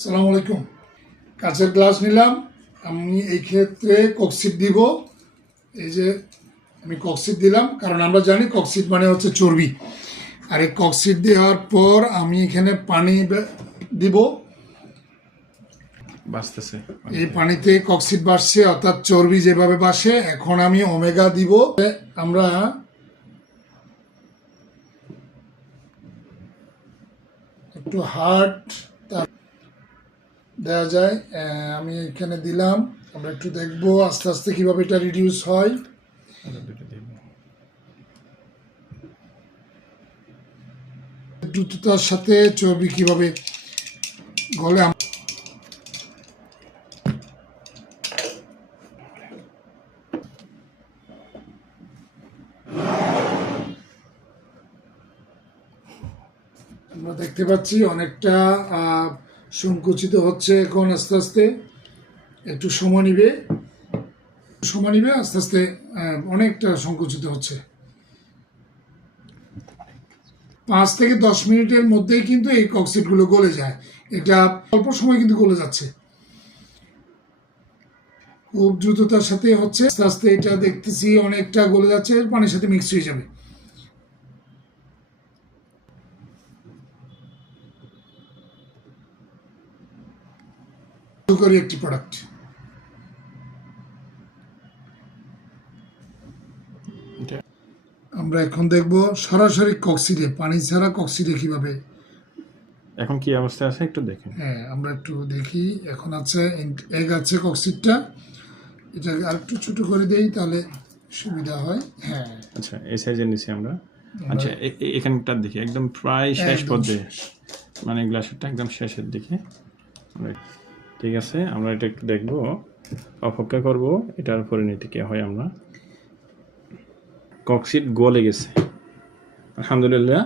আসসালামু আলাইকুম। কাঁচের গ্লাস নিলাম। আমি এই ক্ষেত্রে কক্সিড দিব। এই যে আমি কক্সিড দিলাম, কারণ আমরা জানি কক্সিড মানে হচ্ছে চর্বি। আর এই কক্সিড দেওয়ার পর আমি এখানে পানি দিব। বাঁচতেছে এই পানিতে কক্সিড বাসছে, অর্থাৎ চর্বি যেভাবে বাসে। এখন আমি ওমেগা দিব। আমরা একটু হার্ড দেওয়া যায়। আমি এখানে দিলাম। আমরা একটু দেখবো আস্তে আস্তে কিভাবে এটা রিডিউস হয়। দ্রুততার সাথে চর্বি কিভাবে গলে। আমরা দেখতে পাচ্ছি অনেকটা সংকুচিত হচ্ছে। এখন আস্তে আস্তে একটু সময় নিবে আস্তে আস্তে অনেকটা সংকুচিত হচ্ছে। 5 থেকে 10 মিনিটের মধ্যেই কিন্তু এই কক্সিডগুলো গলে যায়। এটা অল্প সময় কিন্তু গলে যাচ্ছে, খুব দ্রুততার সাথে হচ্ছে। আস্তে আস্তে এটা দেখতেছি অনেকটা গলে যাচ্ছে, পানির সাথে মিক্স হয়ে যাবে। একটি প্রোডাক্ট আমরা এখন দেখব সরাসরি কক্সিডে, পানি ছাড়া কক্সিডে কিভাবে। এখন কি অবস্থা আছে একটু দেখেন। হ্যাঁ, আমরা একটু দেখি। এখন আছে এগ আছে কক্সিডটা। এটা আর একটু ছোট করে দেই, তাহলে সুবিধা হয়। হ্যাঁ, আচ্ছা, এই সাইজের নিচে আমরা আচ্ছা এখানটা দেখি একদম প্রায় শেষ পর্যায়ে, মানে গ্লাসেরটা একদম শেষের দিকে। ঠিক আছে, আমরা এটা একটু দেখব, অপেক্ষা করব এটার পরিণতি কি হয়। আমরা কক্সিড গলে গেছে আলহামদুলিল্লাহ।